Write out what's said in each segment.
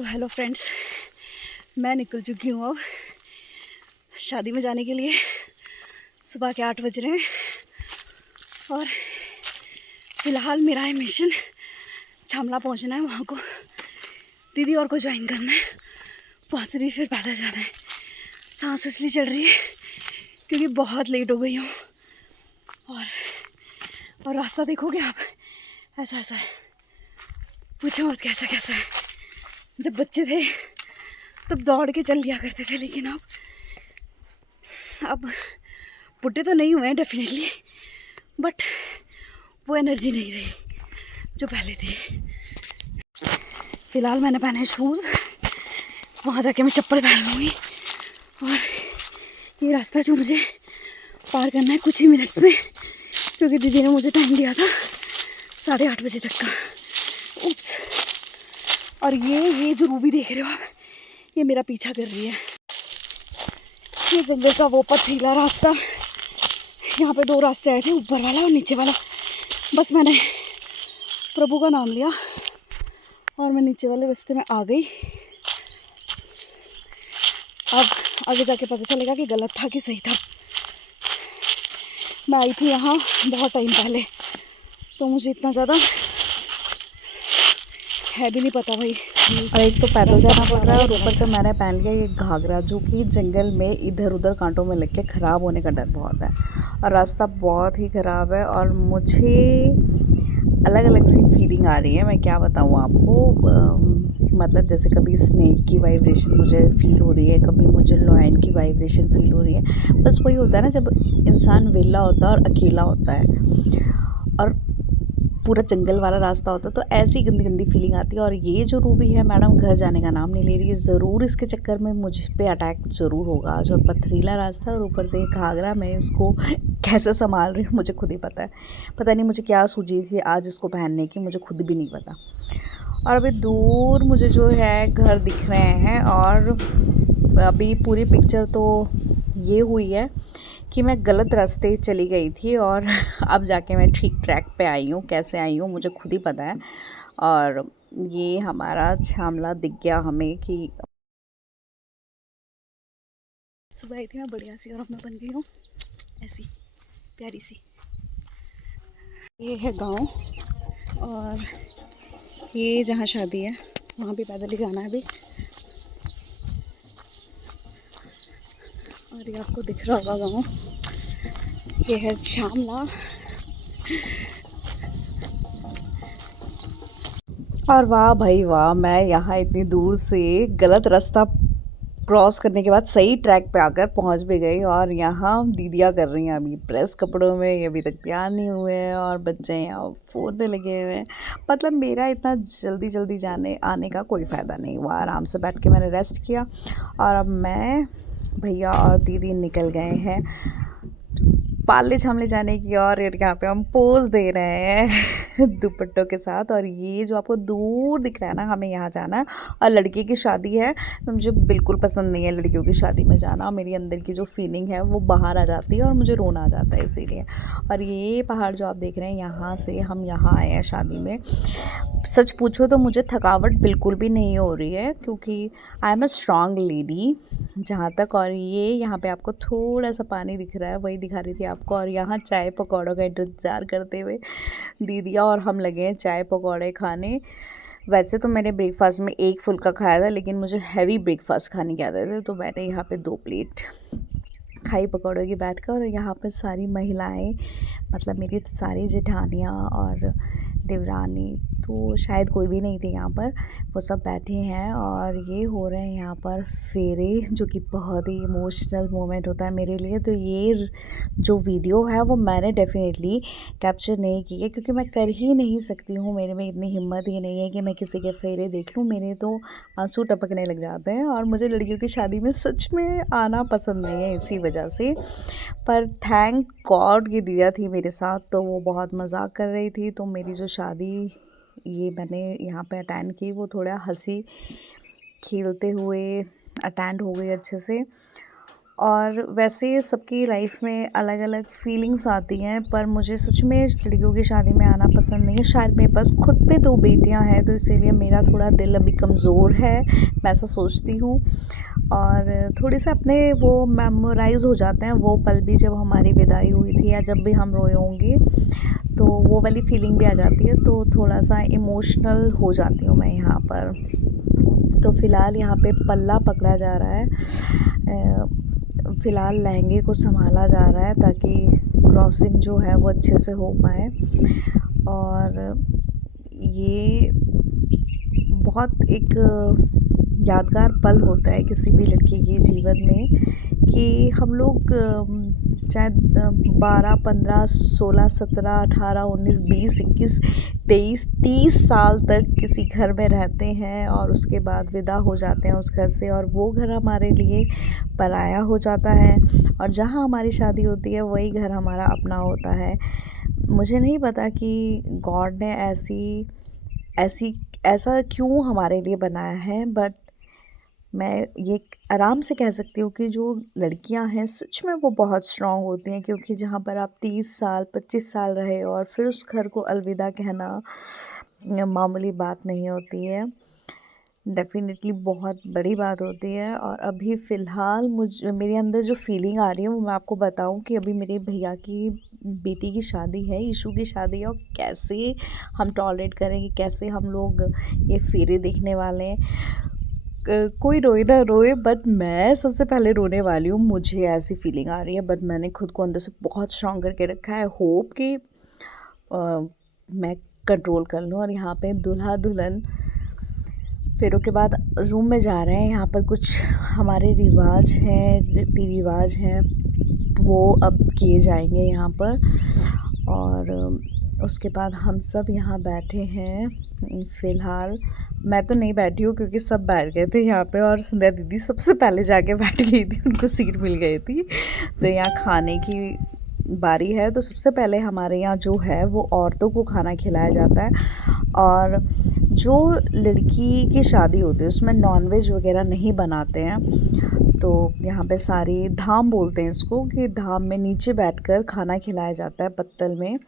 तो hello friends, मैं निकल चुकी हूँ अब शादी में जाने के लिए। सुबह के 8 बज रहे हैं और फ़िलहाल मेरा है मिशन छामला पहुँचना है। वहाँ को दीदी और को ज्वाइन करना है, वहाँ से भी फिर पैदल जाना है। सांस इसलिए चल रही है क्योंकि बहुत लेट हो गई हूँ। और रास्ता देखोगे आप, ऐसा ऐसा है, पूछो मत कैसा कैसा है। जब बच्चे थे तब दौड़ के चल लिया करते थे, लेकिन अब बुढ़े तो नहीं हुए हैं डेफिनेटली, बट वो एनर्जी नहीं रही जो पहले थी। फ़िलहाल मैंने पहने शूज़, वहाँ जाके मैं चप्पल पहन लूँगी। और ये रास्ता जो मुझे पार करना है कुछ ही मिनट्स में, क्योंकि दीदी ने मुझे टाइम दिया था 8:30 बजे तक का। उप्स। और ये जो रूबी देख रहे हो आप, ये मेरा पीछा कर रही है। ये जंगल का वो पथरीला रास्ता, यहाँ पे 2 रास्ते आए थे, ऊपर वाला और नीचे वाला। बस मैंने प्रभु का नाम लिया और मैं नीचे वाले रास्ते में आ गई। अब आगे जाके पता चलेगा कि गलत था कि सही था। मैं आई थी यहाँ बहुत टाइम पहले, तो मुझे इतना ज़्यादा है भी नहीं पता भाई। और एक तो पैदल जाना पड़ रहा है और ऊपर से मैंने पहन लिया ये घाघरा, जो कि जंगल में इधर उधर कांटों में लग के ख़राब होने का डर बहुत है। और रास्ता बहुत ही ख़राब है और मुझे अलग अलग सी फीलिंग आ रही है। मैं क्या बताऊँ आपको, मतलब जैसे कभी स्नेक की वाइब्रेशन मुझे फ़ील हो रही है, कभी मुझे लॉयन की वाइब्रेशन फ़ील हो रही है। बस वही होता है ना, जब इंसान वेला होता है और अकेला होता है और पूरा जंगल वाला रास्ता होता है, तो ऐसी गंदी गंदी फीलिंग आती है। और ये जो रूबी है मैडम, घर जाने का नाम नहीं ले रही है। ज़रूर इसके चक्कर में मुझ पे अटैक ज़रूर होगा। जो पथरीला रास्ता है और ऊपर से घाघरा, मैं इसको कैसे संभाल रही हूँ मुझे खुद ही पता है। पता नहीं मुझे क्या सूझी थी आज इसको पहनने की, मुझे खुद भी नहीं पता। और अभी दूर मुझे जो है घर दिख रहे हैं और अभी पूरी पिक्चर तो ये हुई है कि मैं गलत रास्ते चली गई थी और अब जाके मैं ठीक ट्रैक पे आई हूँ। कैसे आई हूँ मुझे खुद ही पता है। और ये हमारा छामला दिख गया हमें कि सुबह आई थी मैं बढ़िया सी और अब मैं बन गई हूँ ऐसी प्यारी सी। ये है गांव और ये जहाँ शादी है वहाँ भी पैदल ही जाना है अभी। और ये आपको दिख रहा होगा गांव, ये है छामला। और वाह भाई वाह, मैं यहाँ इतनी दूर से गलत रास्ता क्रॉस करने के बाद सही ट्रैक पे आकर पहुँच भी गई। और यहाँ दीदियाँ कर रही हैं अभी प्रेस कपड़ों में, ये अभी तक तैयार नहीं हुए हैं और बच्चे यहाँ फ़ोन पे लगे हुए हैं। मतलब मेरा इतना जल्दी जल्दी जाने आने का कोई फ़ायदा नहीं हुआ। आराम से बैठ के मैंने रेस्ट किया और अब मैं, भैया और दीदी निकल गए हैं पाले छामले जाने की। और यहाँ पे हम पोज दे रहे हैं दुपट्टों के साथ। और ये जो आपको दूर दिख रहा है ना, हमें यहाँ जाना है और लड़की की शादी है। तो मुझे बिल्कुल पसंद नहीं है लड़कियों की शादी में जाना। मेरी अंदर की जो फीलिंग है वो बाहर आ जाती है और मुझे रोना आ जाता है इसीलिए। और ये पहाड़ जो आप देख रहे हैं, यहाँ से हम यहाँ आए हैं शादी में। सच पूछो तो मुझे थकावट बिल्कुल भी नहीं हो रही है, क्योंकि I am a strong lady जहाँ तक। और ये यहाँ पे आपको थोड़ा सा पानी दिख रहा है, वही दिखा रही थी आपको। और यहाँ चाय पकौड़ों का इंतज़ार करते हुए दीदिया और हम लगे हैं चाय पकौड़े खाने। वैसे तो मैंने ब्रेकफास्ट में एक फुल्का खाया था, लेकिन मुझे हैवी ब्रेकफास्ट खाने की आदत है, तो मैंने यहाँ पे 2 प्लेट खाई पकौड़ों की बैठकर। और यहाँ पर सारी महिलाएं, मतलब मेरी सारी जेठानियाँ और देवरानी, तो शायद कोई भी नहीं थी यहाँ पर, वो सब बैठे हैं। और ये हो रहे हैं यहाँ पर फेरे, जो कि बहुत ही इमोशनल मोमेंट होता है मेरे लिए। तो ये जो वीडियो है वो मैंने डेफिनेटली कैप्चर नहीं की है, क्योंकि मैं कर ही नहीं सकती हूँ। मेरे में इतनी हिम्मत ही नहीं है कि मैं किसी के फेरे देख लूँ। मेरे तो आंसू टपकने लग जाते हैं और मुझे लड़कियों की शादी में सच में आना पसंद नहीं है इसी वजह से। पर थैंक गॉड ये दिया थी मेरे साथ, तो वो बहुत मज़ाक कर रही थी। तो मेरी जो शादी ये मैंने यहाँ पे अटेंड की, वो थोड़ा हंसी खेलते हुए अटेंड हो गई अच्छे से। और वैसे सबकी लाइफ में अलग अलग फीलिंग्स आती हैं, पर मुझे सच में लड़कियों की शादी में आना पसंद नहीं है। शायद मेरे पास खुद पे 2 बेटियां हैं, तो इसीलिए मेरा थोड़ा दिल अभी कमज़ोर है, मैं ऐसा सोचती हूँ। और थोड़े से अपने वो मेमोराइज़ हो जाते हैं वो पल भी, जब हमारी विदाई हुई थी या जब भी हम रोए होंगे, तो वो वाली फीलिंग भी आ जाती है, तो थोड़ा सा इमोशनल हो जाती हूँ मैं यहाँ पर। तो फ़िलहाल यहाँ पे पल्ला पकड़ा जा रहा है, फ़िलहाल लहंगे को संभाला जा रहा है ताकि क्रॉसिंग जो है वो अच्छे से हो पाए। और ये बहुत एक यादगार पल होता है किसी भी लड़की के जीवन में, कि हम लोग चाहे 12, 15, 16, 17, 18, 19, 20, 21, 23, 30 साल तक किसी घर में रहते हैं और उसके बाद विदा हो जाते हैं उस घर से, और वो घर हमारे लिए पराया हो जाता है, और जहाँ हमारी शादी होती है वही घर हमारा अपना होता है। मुझे नहीं पता कि गॉड ने ऐसा क्यों हमारे लिए बनाया है, बट मैं ये आराम से कह सकती हूँ कि जो लड़कियां हैं सच में वो बहुत स्ट्रांग होती हैं, क्योंकि जहाँ पर आप 30 साल 25 साल रहे और फिर उस घर को अलविदा कहना मामूली बात नहीं होती है, डेफ़िनेटली बहुत बड़ी बात होती है। और अभी फ़िलहाल मेरे अंदर जो फ़ीलिंग आ रही है वो मैं आपको बताऊं कि अभी मेरे भैया की बेटी की शादी है, ईशू की शादी है, और कैसे हम टॉलरेट करेंगे, कैसे हम लोग ये फेरे देखने वाले हैं। कोई रोए ना रोए, बट मैं सबसे पहले रोने वाली हूँ, मुझे ऐसी फीलिंग आ रही है, बट मैंने खुद को अंदर से बहुत स्ट्रॉन्ग करके रखा है। होप कि मैं कंट्रोल कर लूँ। और यहाँ पे दूल्हा दुल्हन फेरों के बाद रूम में जा रहे हैं। यहाँ पर कुछ हमारे रिवाज हैं, रीति रिवाज हैं, वो अब किए जाएंगे यहाँ पर। और उसके बाद हम सब यहाँ बैठे हैं। फ़िलहाल मैं तो नहीं बैठी हूँ क्योंकि सब बैठ गए थे यहाँ पे, और संध्या दीदी सबसे पहले जाके बैठ गई थी, उनको सीट मिल गई थी। तो यहाँ खाने की बारी है, तो सबसे पहले हमारे यहाँ जो है वो औरतों को खाना खिलाया जाता है। और जो लड़की की शादी होती है उसमें नॉनवेज वगैरह नहीं बनाते हैं, तो यहाँ पे सारी धाम बोलते हैं इसको, कि धाम में नीचे बैठकर खाना खिलाया जाता है पत्तल में।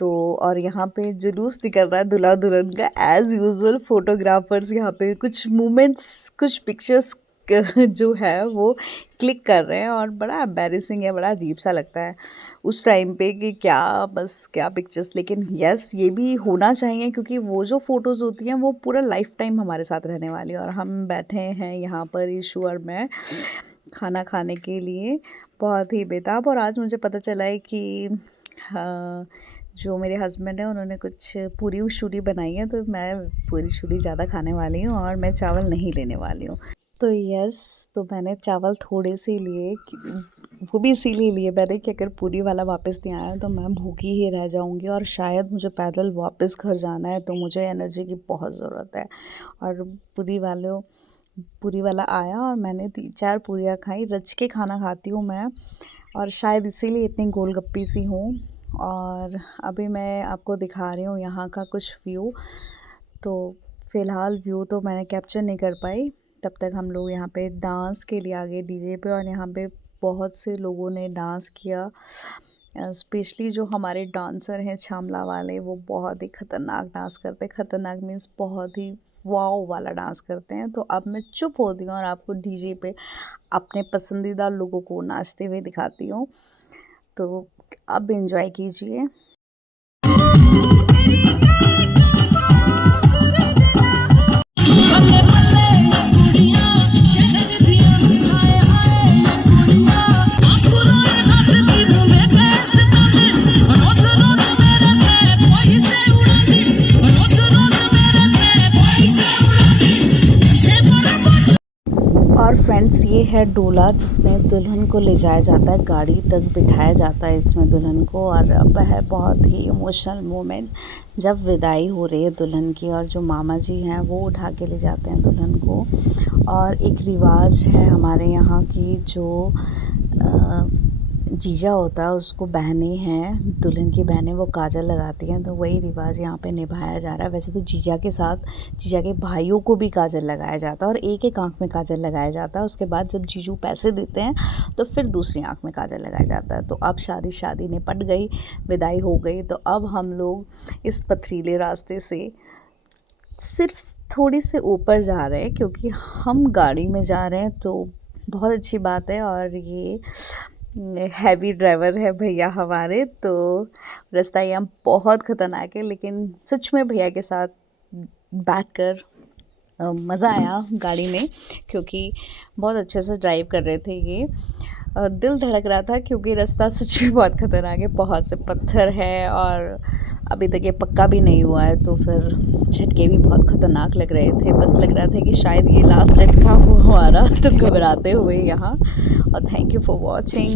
तो और यहाँ पे जुलूस निकल रहा है दूल्हा दुल्हन का एज़ यूजुअल। फोटोग्राफर्स यहाँ पे कुछ मोमेंट्स, कुछ पिक्चर्स जो है वो क्लिक कर रहे हैं, और बड़ा एम्बैरेसिंग है, बड़ा अजीब सा लगता है उस टाइम पे कि क्या पिक्चर्स। लेकिन यस, ये भी होना चाहिए, क्योंकि वो जो फ़ोटोज़ होती हैं वो पूरा लाइफ टाइम हमारे साथ रहने वाली है। और हम बैठे हैं यहाँ पर, ईशू और मैं, खाना खाने के लिए, बहुत ही बेताब। और आज मुझे पता चला है कि जो मेरे हस्बैंड हैं उन्होंने कुछ पूरी शूरी बनाई है, तो मैं पूरी शूरी ज़्यादा खाने वाली हूँ और मैं चावल नहीं लेने वाली हूँ। तो यस, तो मैंने चावल थोड़े से लिए, वो भी इसीलिए लिए मैंने कि अगर पूरी वाला वापस नहीं आया तो मैं भूखी ही रह जाऊंगी, और शायद मुझे पैदल वापस घर जाना है, तो मुझे एनर्जी की बहुत ज़रूरत है। और पूरी वाला आया और मैंने 3-4 पूरियाँ खाई। रच के खाना खाती हूँ मैं, और शायद इसीलिए इतनी गोलगप्पी सी हूँ। और अभी मैं आपको दिखा रही हूँ यहाँ का कुछ व्यू। तो फ़िलहाल व्यू तो मैंने कैप्चर नहीं कर पाई, तब तक हम लोग यहाँ पे डांस के लिए आ गए डीजे पे, और यहाँ पे बहुत से लोगों ने डांस किया। स्पेशली जो हमारे डांसर हैं छामला वाले, वो बहुत ही ख़तरनाक डांस करते हैं। ख़तरनाक मीन्स बहुत ही वाओ वाला डांस करते हैं। तो अब मैं चुप होती हूँ और आपको डीजे पे अपने पसंदीदा लोगों को नाचते हुए दिखाती हूँ, तो अब एंजॉय कीजिए। और फ्रेंड्स, ये है डोला जिसमें दुल्हन को ले जाया जाता है, गाड़ी तक बिठाया जाता है इसमें दुल्हन को। और अब है बहुत ही इमोशनल मोमेंट जब विदाई हो रही है दुल्हन की, और जो मामा जी हैं वो उठा के ले जाते हैं दुल्हन को। और एक रिवाज है हमारे यहाँ की, जो जीजा होता है उसको बहनें हैं, दुल्हन की बहनें वो काजल लगाती हैं, तो वही रिवाज यहाँ पे निभाया जा रहा है। वैसे तो जीजा के साथ जीजा के भाइयों को भी काजल लगाया जाता है और एक एक आँख में काजल लगाया जाता है। उसके बाद जब जीजू पैसे देते हैं तो फिर दूसरी आँख में काजल लगाया जाता है। तो अब शादी निपट गई, विदाई हो गई। तो अब हम लोग इस पथरीले रास्ते से सिर्फ थोड़ी से ऊपर जा रहे हैं, क्योंकि हम गाड़ी में जा रहे हैं तो बहुत अच्छी बात है। और ये हैवी ड्राइवर है भैया हमारे, तो रास्ता यहाँ बहुत ख़तरनाक है, लेकिन सच में भैया के साथ बैठकर मज़ा आया गाड़ी में, क्योंकि बहुत अच्छे से ड्राइव कर रहे थे ये। दिल धड़क रहा था क्योंकि रास्ता सच में बहुत ख़तरनाक है, बहुत से पत्थर है और अभी तक ये पक्का भी नहीं हुआ है, तो फिर झटके भी बहुत ख़तरनाक लग रहे थे। बस लग रहा था कि शायद ये लास्ट झटका हो हमारा, तो घबराते हुए यहाँ। और थैंक यू फॉर वॉचिंग।